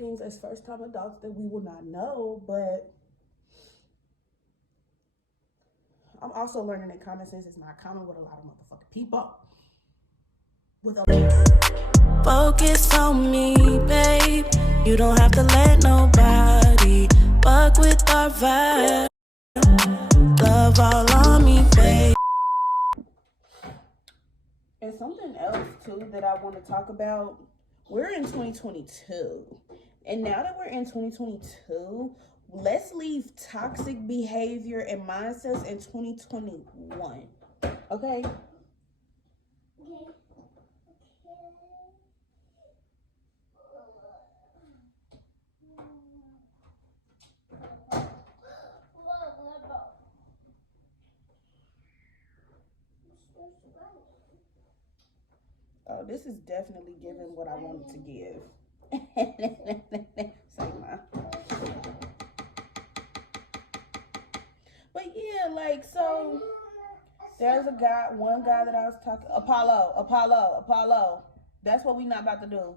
things as first-time adults that we will not know, but I'm also learning that common sense is not common with a lot of motherfucking people. Focus on me, babe. You don't have to let nobody fuck with our vibe. Love all on me, babe. And something else too that I want to talk about, we're in 2022. And now that we're in 2022, let's leave toxic behavior and mindsets in 2021. Okay? Oh, this is definitely giving what I wanted to give. But yeah, like, so there's one guy that I was talking, Apollo. That's what we not about to do.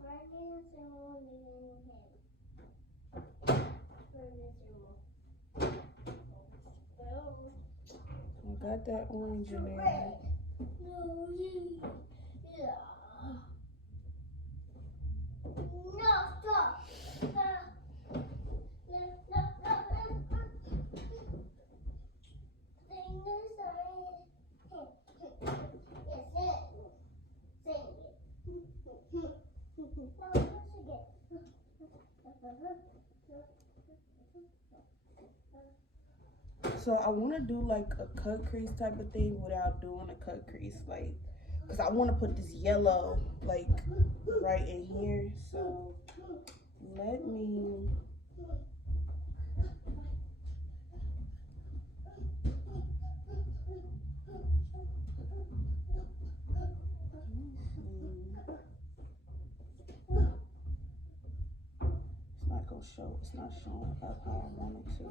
I got that orange in there. No, stop. So I want to do like a cut crease type of thing without doing a cut crease, like, because I want to put this yellow like right in here. So let me it's not showing up how I want it to.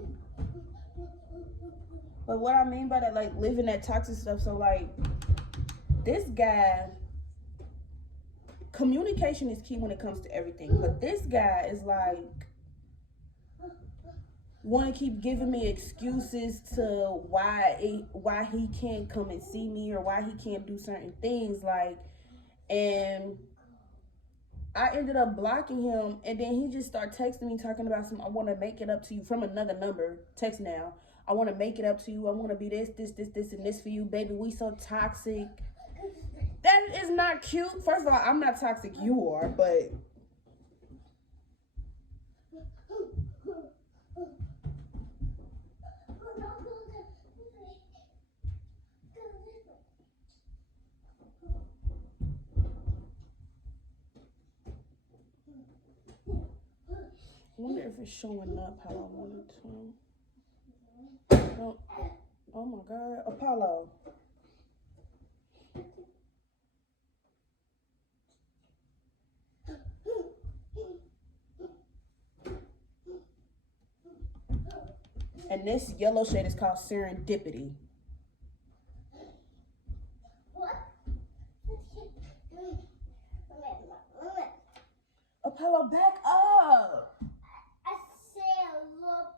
But what I mean by that, like, living that toxic stuff, so like this guy, communication is key when it comes to everything, but this guy is like want to keep giving me excuses to why he can't come and see me or why he can't do certain things, like, and I ended up blocking him, and then he just started texting me talking about I want to make it up to you from another number. Text now. I want to make it up to you. I want to be this, and this for you, baby. We so toxic. That is not cute. First of all, I'm not toxic. You are, but I wonder if it's showing up how I want it to. Oh my God, Apollo. And this yellow shade is called Serendipity. Apollo, back up. I said lobo.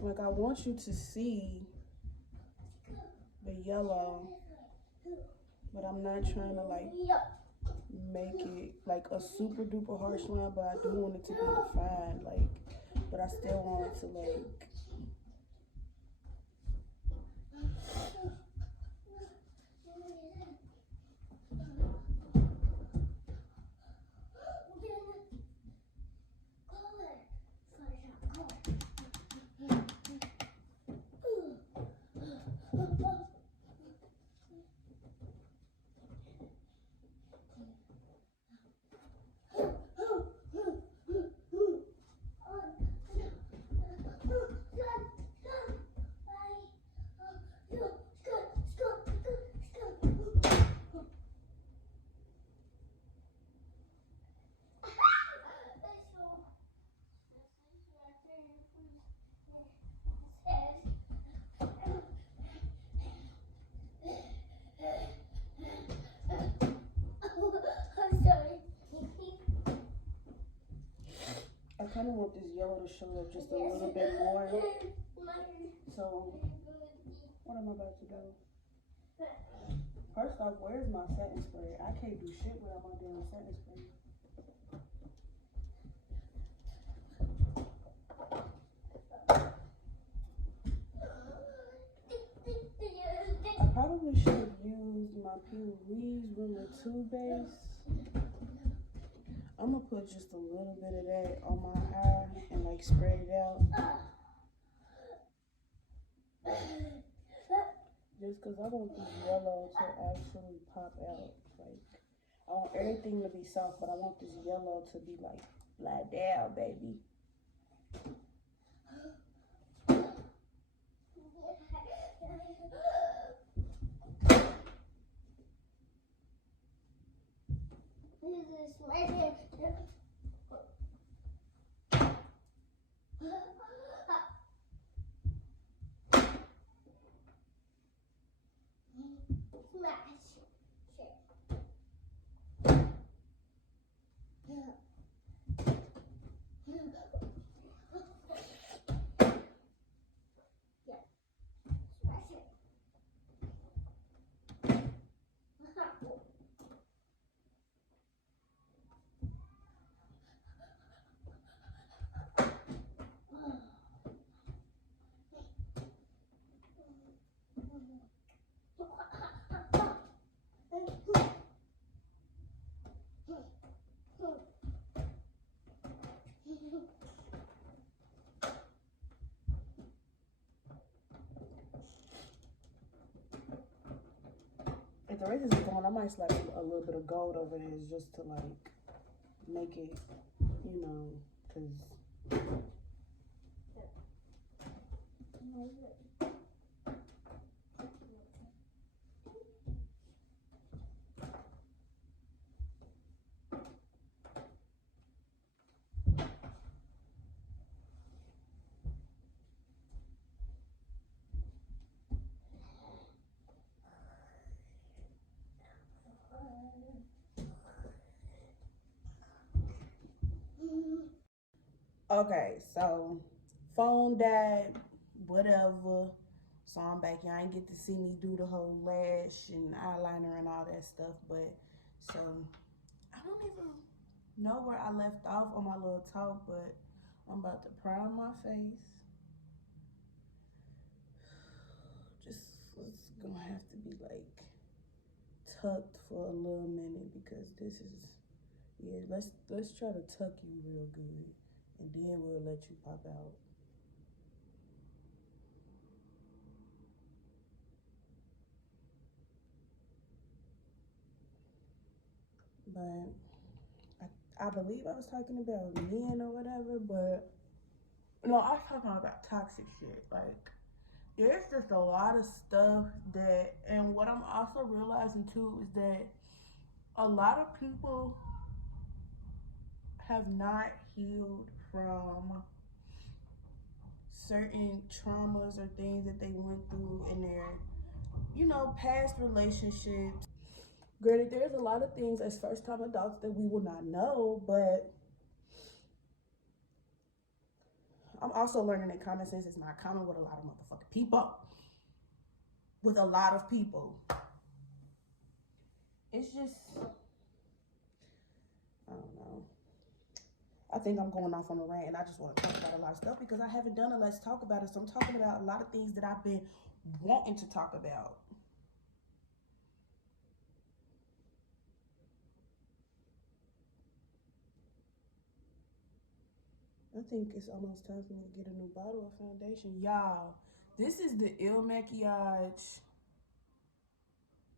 Like, I want you to see the yellow, but I'm not trying to like make it like a super duper harsh line, but I do want it to be defined, like, but I still want it to like kind of want this yellow to show up just a little bit more. So, what am I about to do? First off, where's my setting spray? I can't do shit without my damn setting spray. I probably should have used my Puree's Rumor 2 base. I'm gonna put just a little bit of that on my eye and like spread it out. Just cause I want this yellow to actually pop out. Like, I want everything to be soft, but I want this yellow to be like, lie down, baby. If the razors is gone, I might slap a little bit of gold over there just to like make it, you know, cause okay, so phone died, whatever. So I'm back. Y'all ain't get to see me do the whole lash and eyeliner and all that stuff, but so I don't even know where I left off on my little talk, but I'm about to prime my face. Just it's gonna have to be like tucked for a little minute because this is, yeah, let's try to tuck you real good and then we'll let you pop out. But I believe I was talking about men or whatever, but no, I was talking about toxic shit. Like, there's just a lot of stuff that, and what I'm also realizing too is that a lot of people have not healed from certain traumas or things that they went through in their, you know, past relationships. Granted, there's a lot of things as first-time adults that we will not know, but I'm also learning that common sense is not common with a lot of motherfucking people. With a lot of people. It's just, I don't know. I think I'm going off on a rant and I just want to talk about a lot of stuff because I haven't done a Let's Talk About It. So I'm talking about a lot of things that I've been wanting to talk about. I think it's almost time for me to get a new bottle of foundation. Y'all, this is the Il Makiage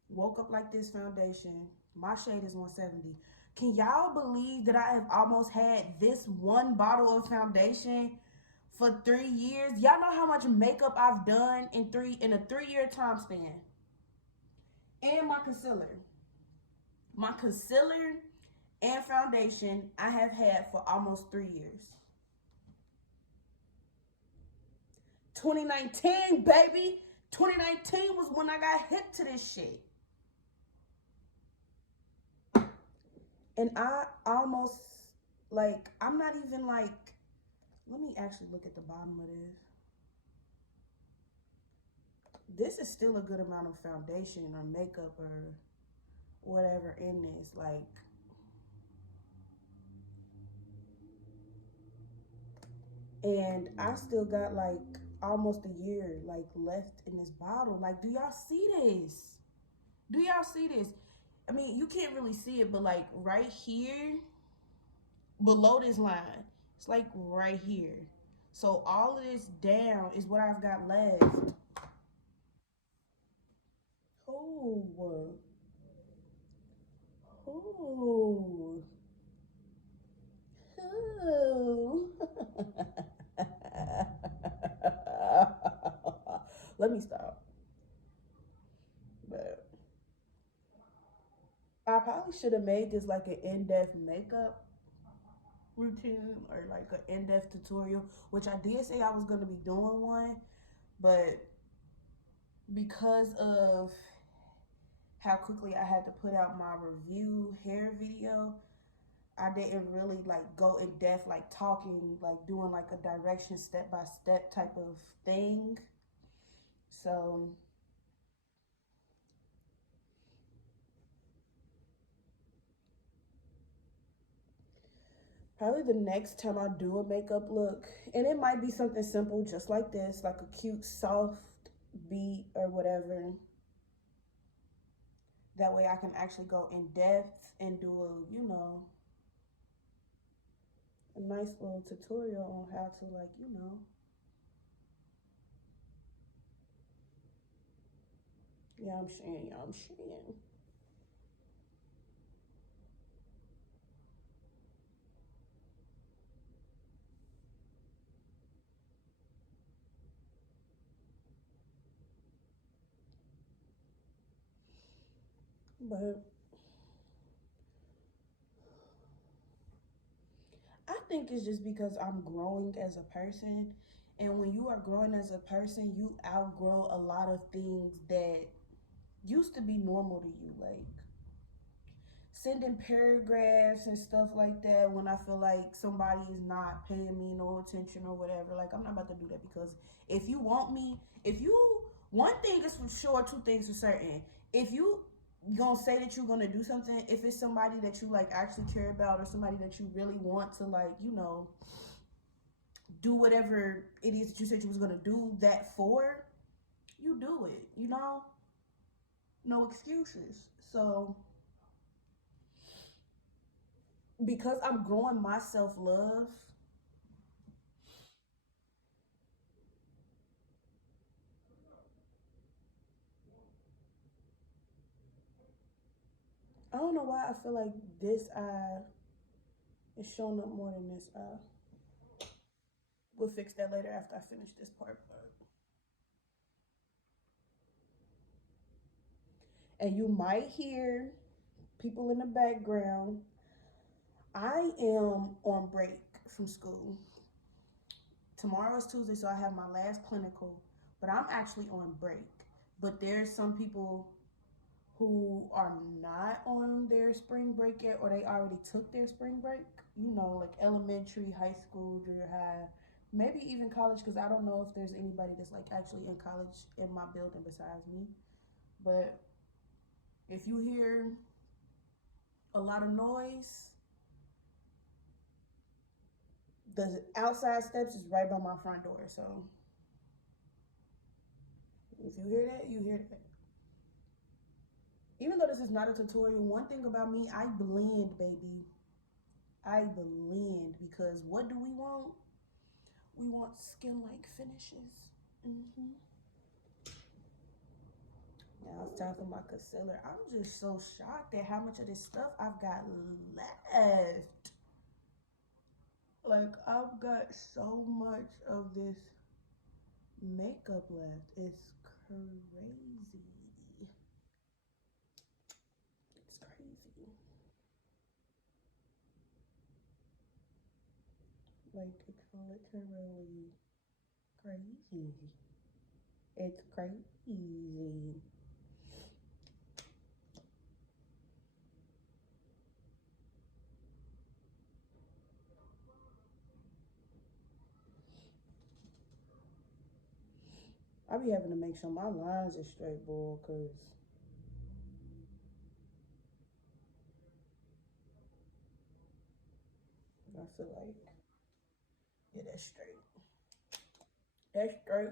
Woke Up Like This foundation. My shade is 170. Can y'all believe that I have almost had this one bottle of foundation for 3 years? Y'all know how much makeup I've done in a 3-year time span. And my concealer. My concealer and foundation I have had for almost 3 years. 2019, baby. 2019 was when I got hip to this shit. And I almost, like, I'm not even, like, Let me actually look at the bottom of this. This is still a good amount of foundation or makeup or whatever in this. Like, and I still got like almost a year like left in this bottle. Like, do y'all see this? Do y'all see this? I mean, you can't really see it, but like right here below this line, it's like right here. So all of this down is what I've got left. Oh, oh, oh. Let me stop. But I probably should have made this like an in-depth makeup routine or like an in-depth tutorial, which I did say I was going to be doing one, but because of how quickly I had to put out my review hair video, I didn't really like go in depth, like talking, like doing like a direction step-by-step type of thing. So probably the next time I do a makeup look, and it might be something simple just like this, like a cute soft beat or whatever. That way I can actually go in depth and do a, you know, a nice little tutorial on how to, like, you know. Yeah, I'm sharing, y'all, I'm sharing. But I think it's just because I'm growing as a person. And when you are growing as a person, you outgrow a lot of things that used to be normal to you. Like sending paragraphs and stuff like that when I feel like somebody is not paying me no attention or whatever. Like, I'm not about to do that, because if you want me, one thing is for sure, two things for certain. If you gonna say that you're gonna do something, if it's somebody that you like actually care about, or somebody that you really want to, like, you know, do whatever it is that you said you was gonna do that for, you do it, you know? No excuses. So because I'm growing my self-love, I don't know why I feel like this eye is showing up more than this eye. We'll fix that later after I finish this part. And you might hear people in the background. I am on break from school. Tomorrow is Tuesday, so I have my last clinical, but I'm actually on break. But there's some people who are not on their spring break yet, or they already took their spring break, you know, like elementary, high school, junior high, maybe even college, because I don't know if there's anybody that's like actually in college in my building besides me. But if you hear a lot of noise, the outside steps is right by my front door. So if you hear that, you hear that. Even though this is not a tutorial, one thing about me, I blend, baby. I blend, because what do we want? We want skin-like finishes. Now it's time for my concealer. I'm just so shocked at how much of this stuff I've got left. Like, I've got so much of this makeup left. It's crazy. It's crazy. Like, it's literally crazy. It's crazy. I be having to make sure my lines are straight, boy, cause I feel like, yeah, that's straight. That's straight.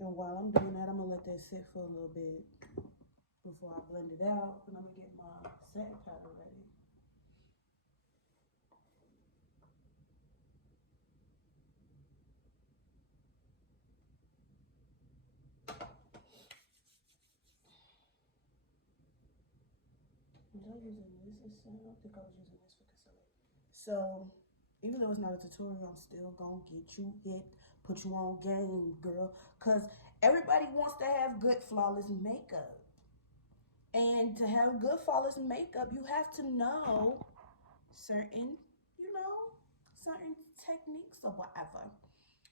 And while I'm doing that, I'm gonna let that sit for a little bit before I blend it out, and I'm gonna get my setting powder ready. Was I using this instead? I think I was using this for concealer. So, even though it's not a tutorial, I'm still gonna get you hit, put you on game, girl. Cause everybody wants to have good, flawless makeup. And to have good, flawless makeup, you have to know certain, certain techniques or whatever.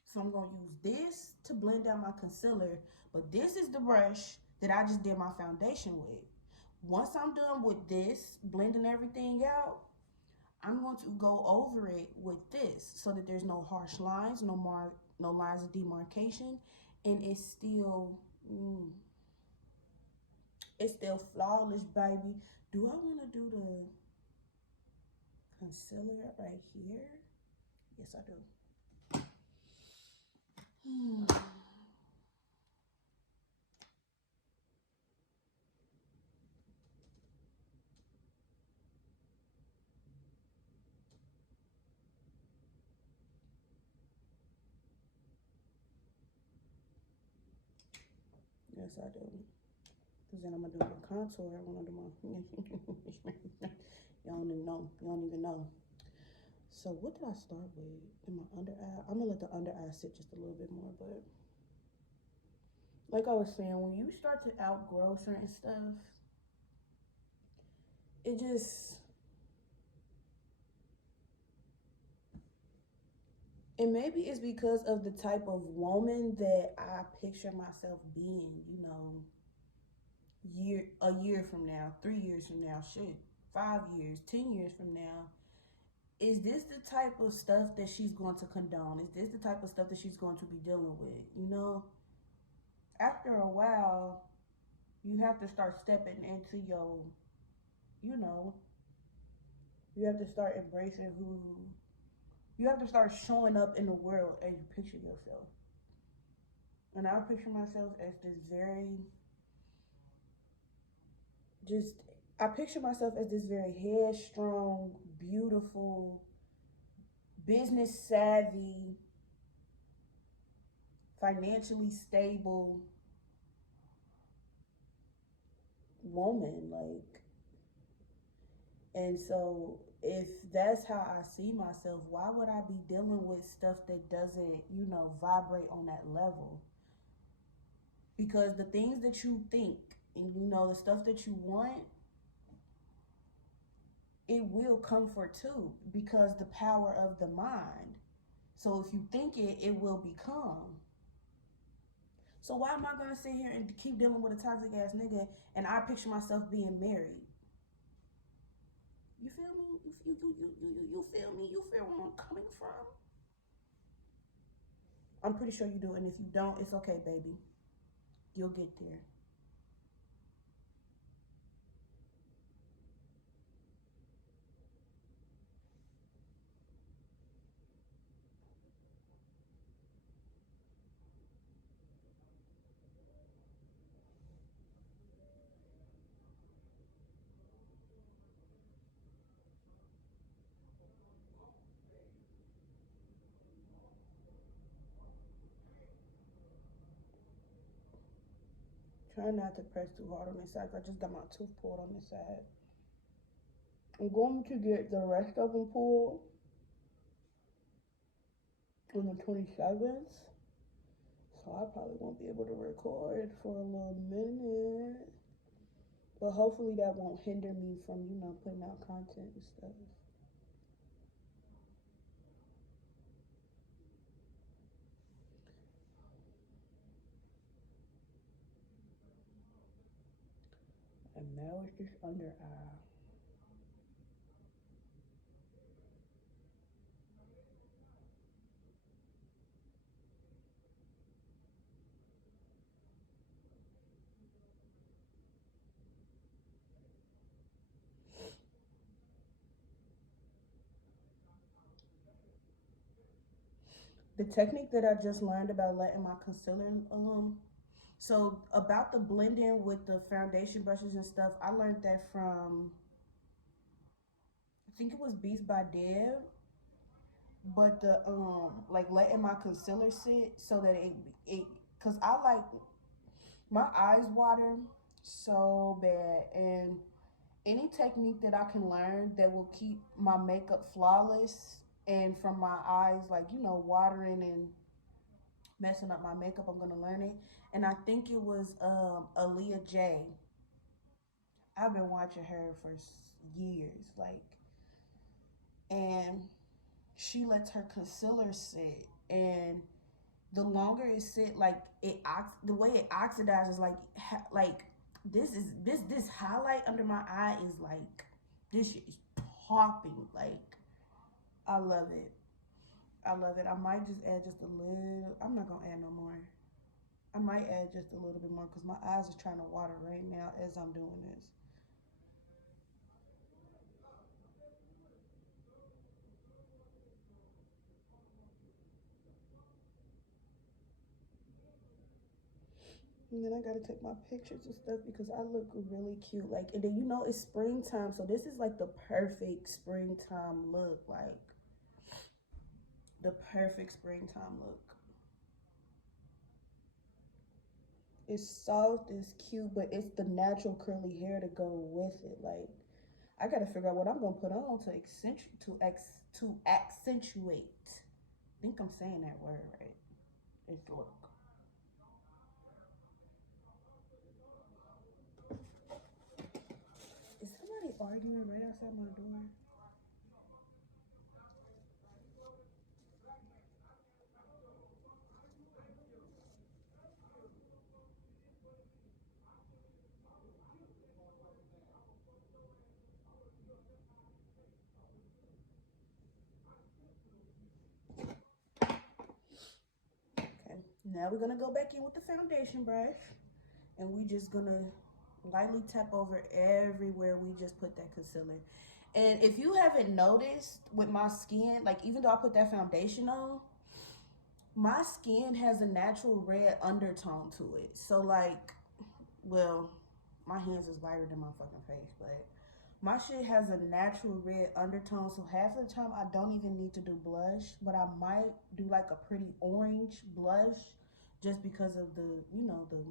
So I'm gonna use this to blend out my concealer, but this is the brush that I just did my foundation with. Once I'm done with this, blending everything out, I'm going to go over it with this so that there's no harsh lines, no lines of demarcation, and it's still flawless, baby. Do I want to do the concealer right here? Yes, I do. Yes, I do. Because then I'm going to do the contour. I want to do my... You don't even know. You don't even know. So what did I start with in my under eye? I'm going to let the under eye sit just a little bit more. But like I was saying, when you start to outgrow certain stuff, it just... And maybe it's because of the type of woman that I picture myself being, a year from now, 3 years from now, 5 years, 10 years from now. Is this the type of stuff that she's going to condone? Is this the type of stuff that she's going to be dealing with? After a while, you have to start stepping into your, you have to start embracing you have to start showing up in the world as you picture yourself. And I picture myself as I picture myself as this very headstrong, beautiful, business savvy, financially stable woman. And so if that's how I see myself, why would I be dealing with stuff that doesn't, vibrate on that level? Because the things that you think and the stuff that you want, it will come for two, because the power of the mind. So if you think it, it will become. So why am I gonna sit here and keep dealing with a toxic ass nigga and I picture myself being married? You feel me? You feel me? You feel where I'm coming from? I'm pretty sure you do, and if you don't, it's okay, baby. You'll get there. Try not to press too hard on this side. I just got my tooth pulled on this side. I'm going to get the rest of them pulled on the 27th. So I probably won't be able to record for a little minute. So hopefully that won't hinder me from, you know, putting out content and stuff. And now it's just under eye. The technique that I just learned about letting my concealer, so about the blending with the foundation brushes and stuff, I learned that from, I think it was Beats by Deb, but the, like letting my concealer sit so that cause I like, my eyes water so bad, and any technique that I can learn that will keep my makeup flawless and from my eyes, like, you know, watering and messing up my makeup, I'm gonna learn it. And I think it was Aaliyah J. I've been watching her for years, like, and she lets her concealer sit, and the longer it sit, like the way it oxidizes, like this highlight under my eye is like, this shit is popping. Like, I love it. I love it. I might just add just a little. I'm not gonna add no more. I might add just a little bit more because my eyes are trying to water right now as I'm doing this. And then I gotta take my pictures and stuff because I look really cute. Like, and then, you know, it's springtime, so this is like the perfect springtime look. Like, the perfect springtime look. It's soft, it's cute, but it's the natural curly hair to go with it. Like, I gotta figure out what I'm gonna put on to accentuate. I think I'm saying that word right. It's look. Is somebody arguing right outside my door? Okay, now we're gonna go back in with the foundation brush, and we just gonna lightly tap over everywhere we just put that concealer. And if you haven't noticed with my skin, like, even though I put that foundation on, my skin has a natural red undertone to it. So, like, well, my hands is lighter than my fucking face, but my shit has a natural red undertone. So half the time I don't even need to do blush, but I might do like a pretty orange blush just because of the, you know, the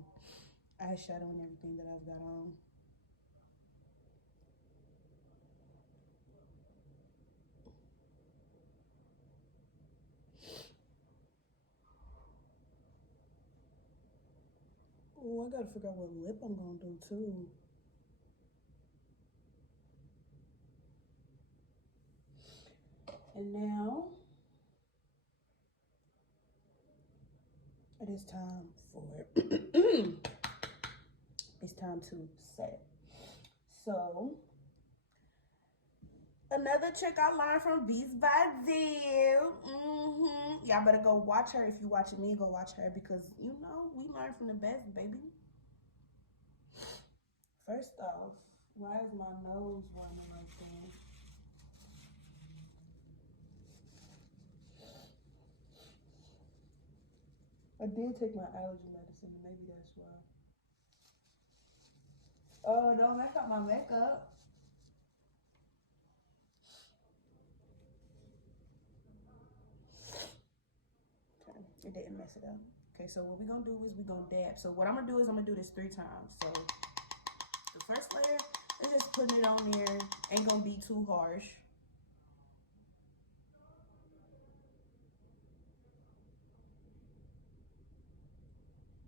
eyeshadow and everything that I've got on. Oh, I gotta figure out what lip I'm gonna do too. And now it is time for it's time to set. So another trick I learned from Beats by Deb. Y'all better go watch her. If you watching me, go watch her, because, you know, we learn from the best, baby. First off, why is my nose running like that? I did take my allergy medicine, and maybe that's why. Oh, don't mess up my makeup. Okay, it didn't mess it up. Okay, so what we're gonna do is we're gonna dab. So what I'm gonna do is I'm gonna do this 3 times. So the first layer is just putting it on there. Ain't gonna be too harsh.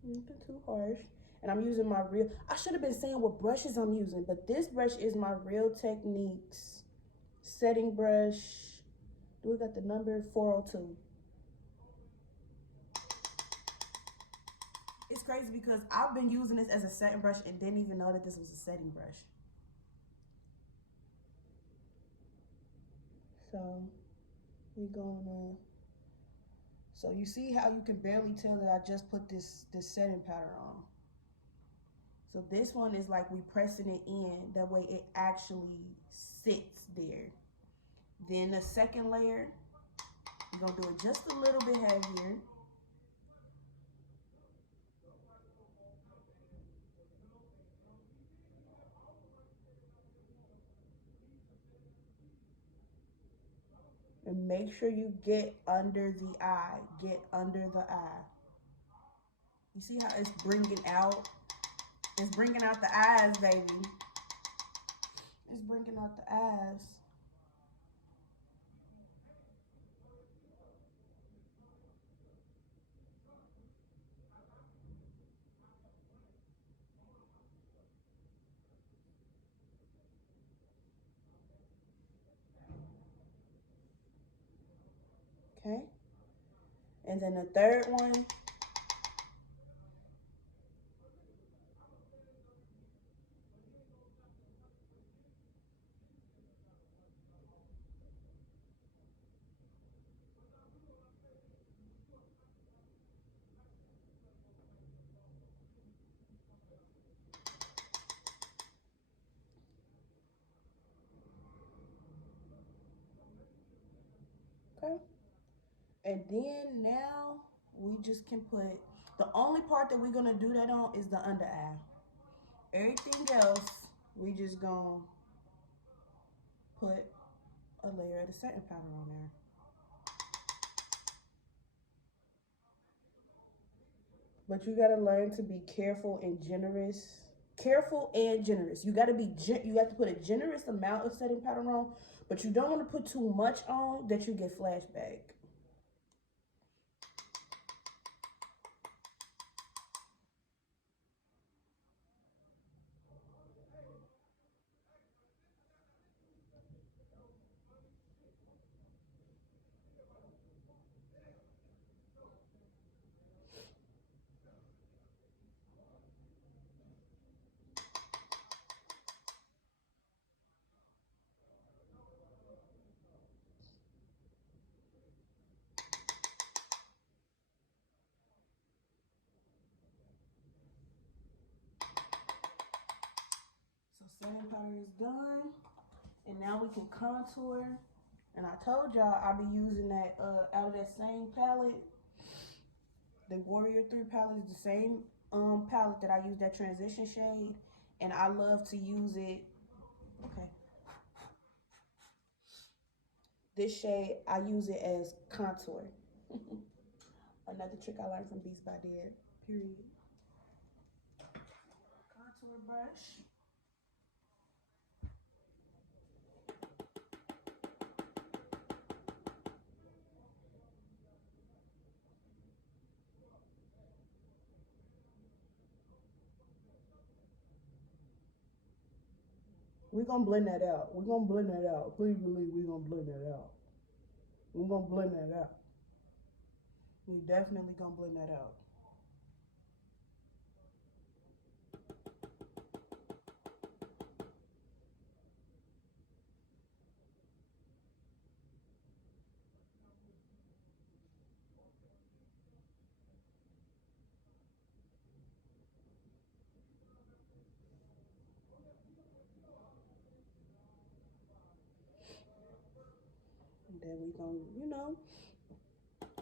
Nothing too harsh. And I'm using my Real, I should have been saying what brushes I'm using, but this brush is my Real Techniques setting brush. Do we got the number? 402. It's crazy because I've been using this as a setting brush and didn't even know that this was a setting brush. So we're gonna, so you see how you can barely tell that I just put this setting powder on. So this one is like we pressing it in, that way it actually sits there. Then the second layer, we're gonna do it just a little bit heavier. And make sure you get under the eye. Get under the eye. You see how it's bringing out? It's bringing out the eyes, baby. It's bringing out the eyes. Okay. And then the third one. Okay. And then now we just can put, the only part that we're gonna do that on is the under eye. Everything else, we just gonna put a layer of the setting powder on there. But you gotta learn to be careful and generous. Careful and generous. You gotta be, you have to put a generous amount of setting powder on, but you don't want to put too much on that you get flashback. So setting powder is done. And now we can contour. And I told y'all I'll be using that out of that same palette. The Warrior 3 palette is the same palette that I use, that transition shade. And I love to use it. Okay. This shade, I use it as contour. Another trick I learned from Beats by Dad, period. Contour brush. We're gonna blend that out. We're gonna blend that out. Please believe we're gonna blend that out. We're gonna blend that out. We definitely gonna blend that out. And then we gonna, you know,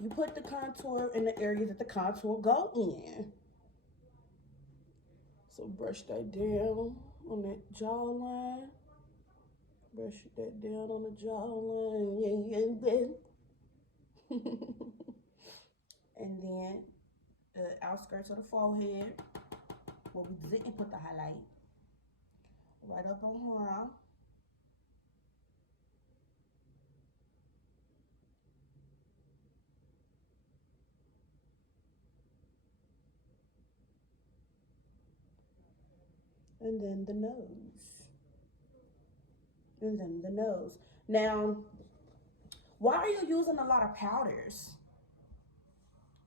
you put the contour in the areas that the contour go in. So brush that down on that jawline. Brush that down on the jawline. Yeah. And then the outskirts of the forehead, where we didn't put the highlight. Right up on here. And then the nose. And then the nose. Now, why are you using a lot of powders?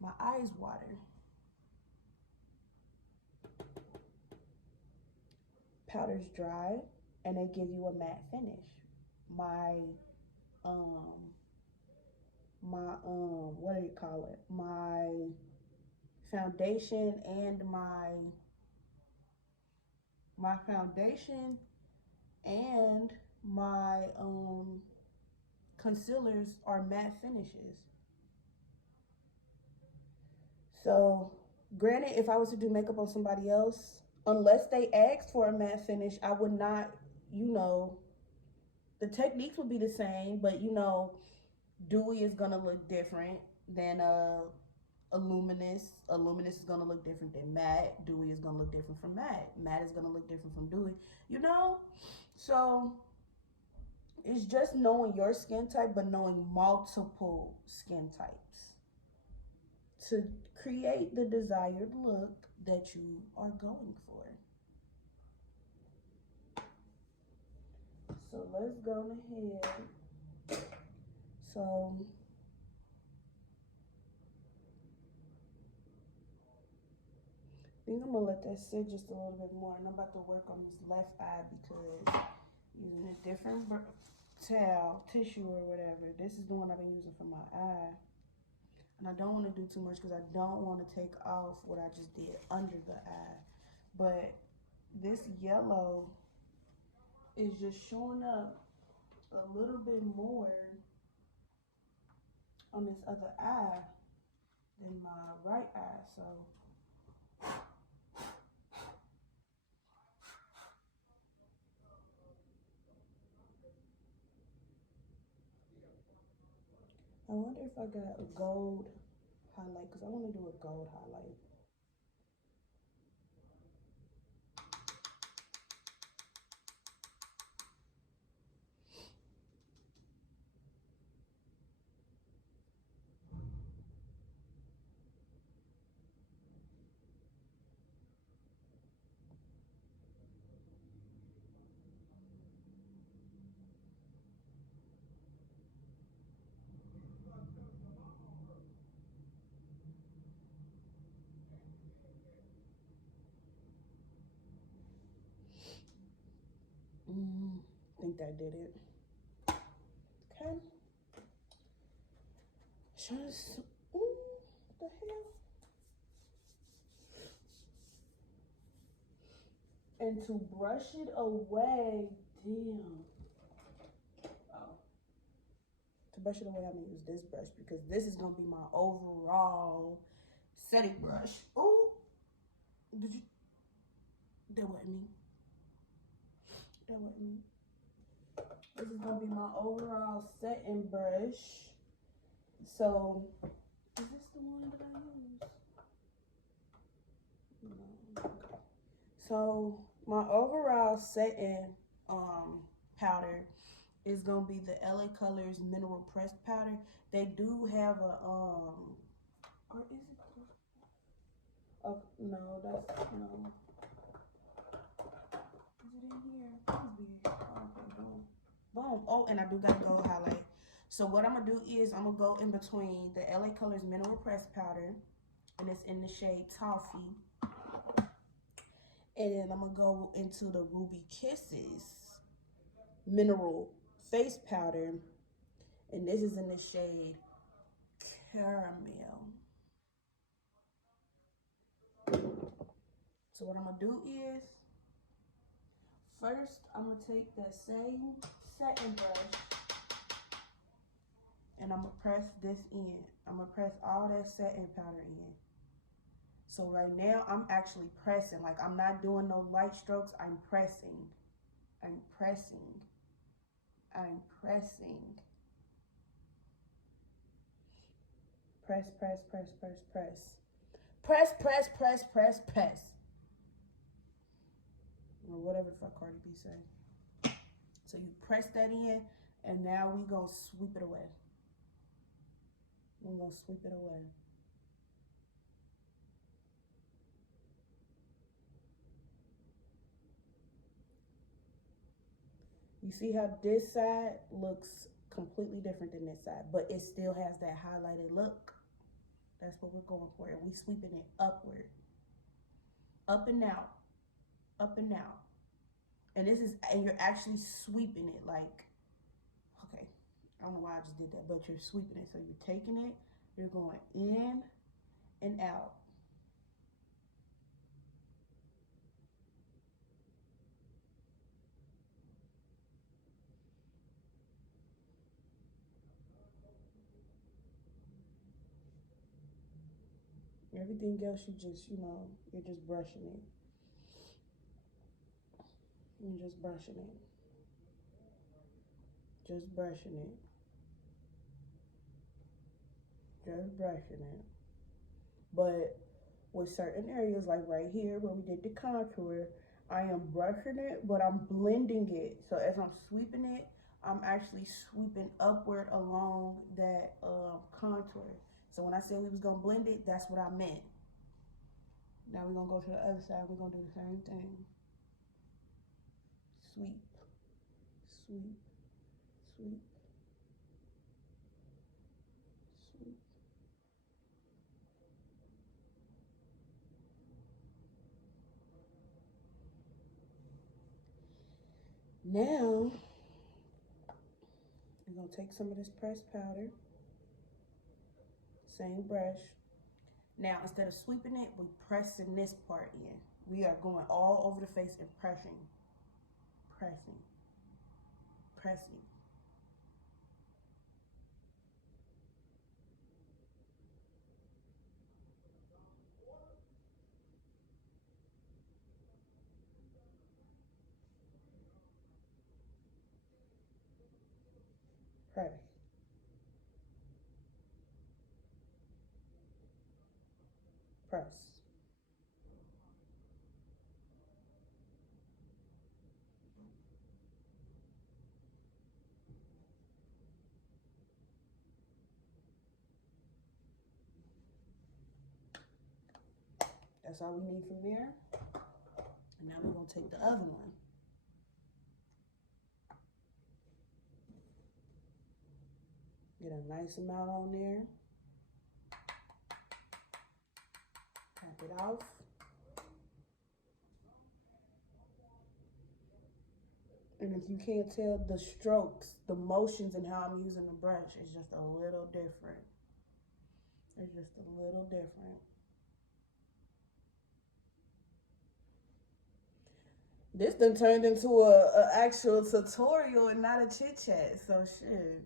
My eyes water. Powders dry and they give you a matte finish. My what do you call it? My foundation and my foundation and my concealers are matte finishes. So granted, if I was to do makeup on somebody else, unless they asked for a matte finish, I would not, you know, the techniques would be the same, but you know, dewy is gonna look different than a luminous. A luminous is gonna look different than matte. Dewy is gonna look different from matte. Matte is gonna look different from dewy. You know, so it's just knowing your skin type, but knowing multiple skin types to create the desired look that you are going for. So let's go ahead. So I think I'm gonna let that sit just a little bit more, and I'm about to work on this left eye because using a different towel, tissue or whatever. This is the one I've been using for my eye. And I don't want to do too much because I don't want to take off what I just did under the eye. But this yellow is just showing up a little bit more on this other eye than my right eye. So I wonder if I got a gold highlight because I want to do a gold highlight. I think that did it. Okay. Just, what the hell? And to brush it away, damn. Oh. To brush it away, I'm gonna use this brush because this is gonna be my overall setting brush. Oh, did you? That wasn't me. That wasn't me. This is gonna be my overall setting brush. So, is this the one that I use? No. Okay. So my overall setting powder is gonna be the LA Colors Mineral Pressed Powder. They do have a or is it? Oh no, that's no. Is it in here? Please be. Okay, boom, boom. Oh, and I do got a gold highlight. So what I'm gonna do is I'm gonna go in between the LA Colors Mineral Pressed Powder, and it's in the shade Toffee. And then I'm gonna go into the Ruby Kisses Mineral Face Powder, and this is in the shade Caramel. So what I'm gonna do is, first I'm gonna take that same setting brush and I'm gonna press this in. I'm gonna press all that setting powder in. So right now I'm actually pressing, like I'm not doing no light strokes, I'm pressing. I'm pressing. I'm pressing. Press, press, press, press, press. Press, press, press, press, press. Or whatever the fuck Cardi B say. So you press that in, and now we gonna sweep it away. We're gonna sweep it away. You see how this side looks completely different than this side, but it still has that highlighted look. That's what we're going for. And we sweeping it upward. Up and out. Up and out. And you're actually sweeping it like, okay, I don't know why I just did that, but you're sweeping it. So you're taking it, you're going in and out. Everything else, you're just brushing it. You're just brushing it. Just brushing it. Just brushing it. But with certain areas, like right here where we did the contour, I am brushing it, but I'm blending it. So as I'm sweeping it, I'm actually sweeping upward along that contour. So when I said we was gonna blend it, that's what I meant. Now we're gonna go to the other side. We're gonna do the same thing. Sweep, sweep, sweep, sweep. Now, we're gonna take some of this pressed powder, same brush. Now, instead of sweeping it, we're pressing this part in. We are going all over the face and pressing, pressing, pressing. Press. Press. That's all we need from there. And now we're gonna take the other one. Get a nice amount on there. Tap it off. And if you can't tell the strokes, the motions and how I'm using the brush is just a little different. It's just a little different. This done turned into a actual tutorial and not a chit chat, so shit.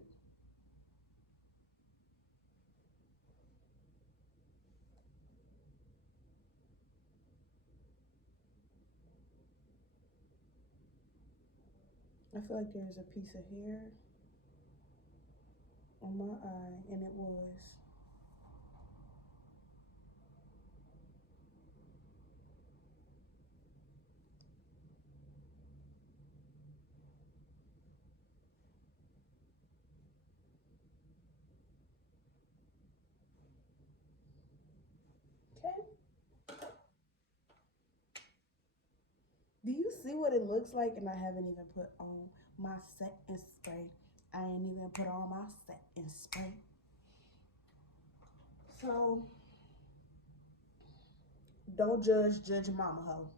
I feel like there's a piece of hair on my eye, and it was. Okay. Do you see what it looks like? And I haven't even put on my setting spray. I ain't even put on my setting spray. So, don't judge mama hoe.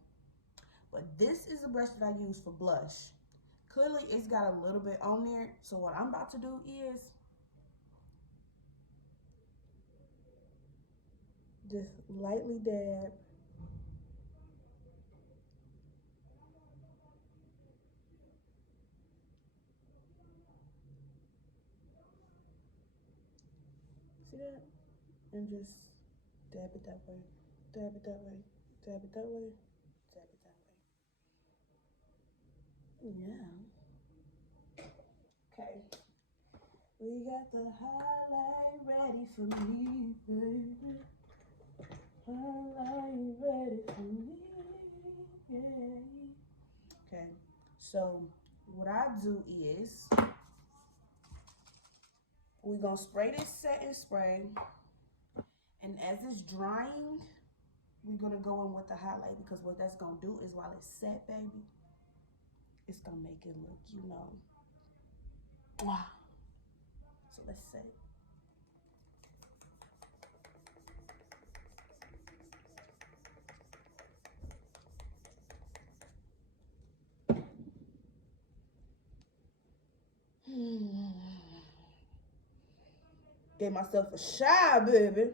But this is the brush that I use for blush. Clearly, it's got a little bit on there. So what I'm about to do is just lightly dab. See that? And just dab it that way. Dab it that way. Dab it that way. Dab it that way. Yeah. Okay. We got the highlight ready for me, baby. Highlight ready for me. Yeah. Okay. So what I do is we're gonna spray this setting spray, and as it's drying, we're gonna go in with the highlight, because what that's gonna do is while it's set, baby, it's gonna make it look, you know. Wow. So let's say. Gave myself a shot, baby.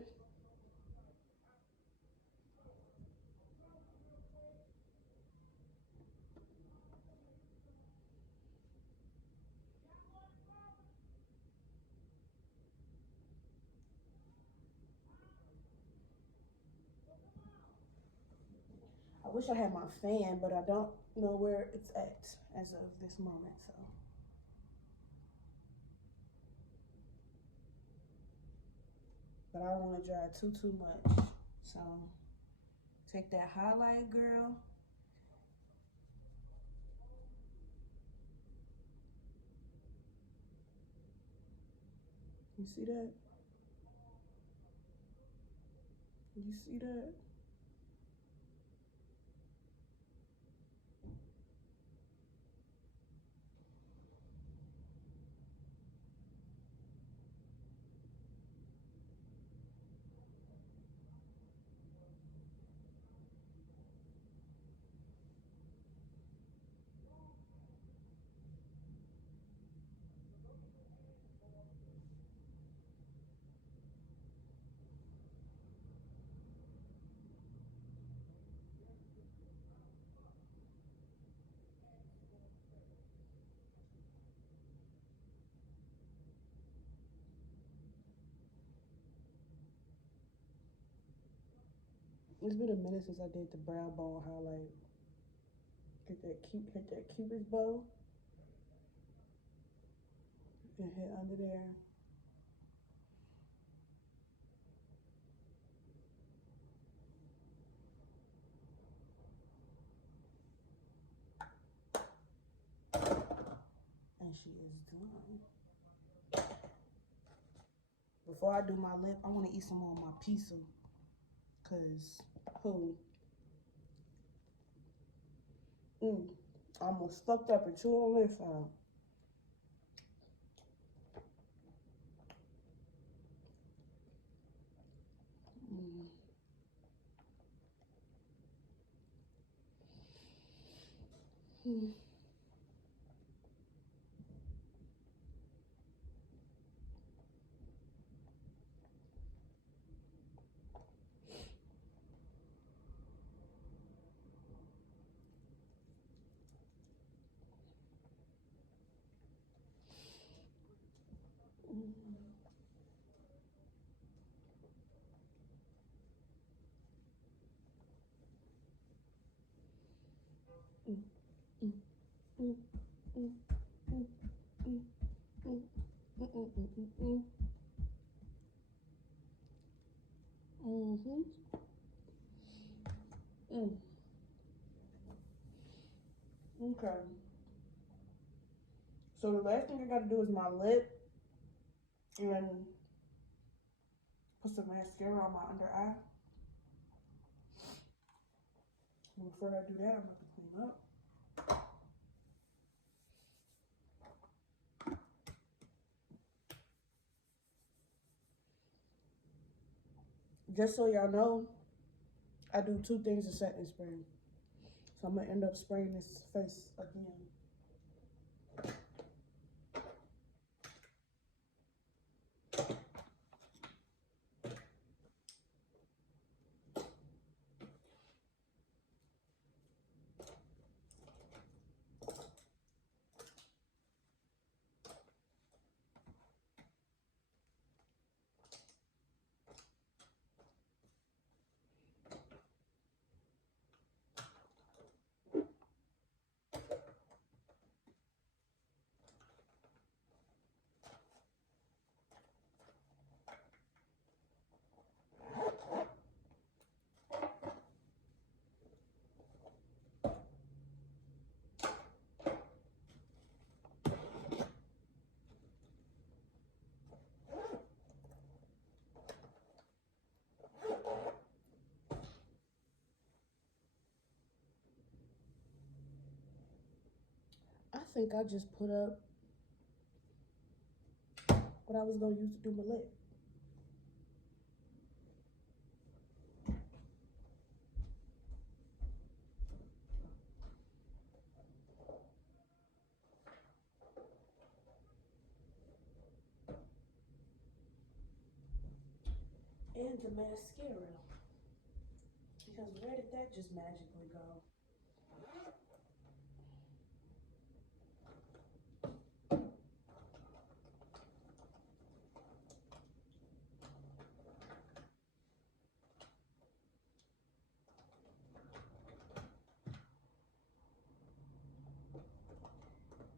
I wish I had my fan, but I don't know where it's at as of this moment, so. But I don't want to dry too much. So take that highlight, girl. You see that? You see that? It's been a minute since I did the brow bone highlight. Hit that cupid's bow. And hit under there. And she is done. Before I do my lip, I want to eat some more of my pizza. Cause who? I almost fucked up and chewed on this side. Okay. So the last thing I gotta do is my lip and put some mascara on my under eye. And before I do that, I'm about to clean up. Just so y'all know, I do 2 things of setting spray. So I'm gonna end up spraying this face again. think I just put up what I was gonna use to do my lip. And the mascara. Because where did that just magically go?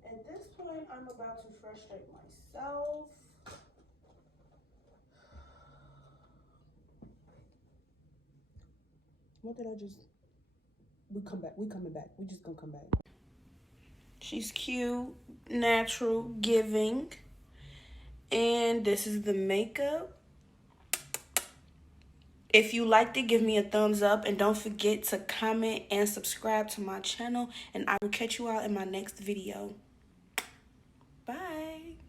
At this point, I'm about to frustrate myself. What did I just... We coming back. We just gonna come back. She's cute, natural, giving. And this is the makeup. If you liked it, give me a thumbs up. And don't forget to comment and subscribe to my channel. And I will catch you all in my next video.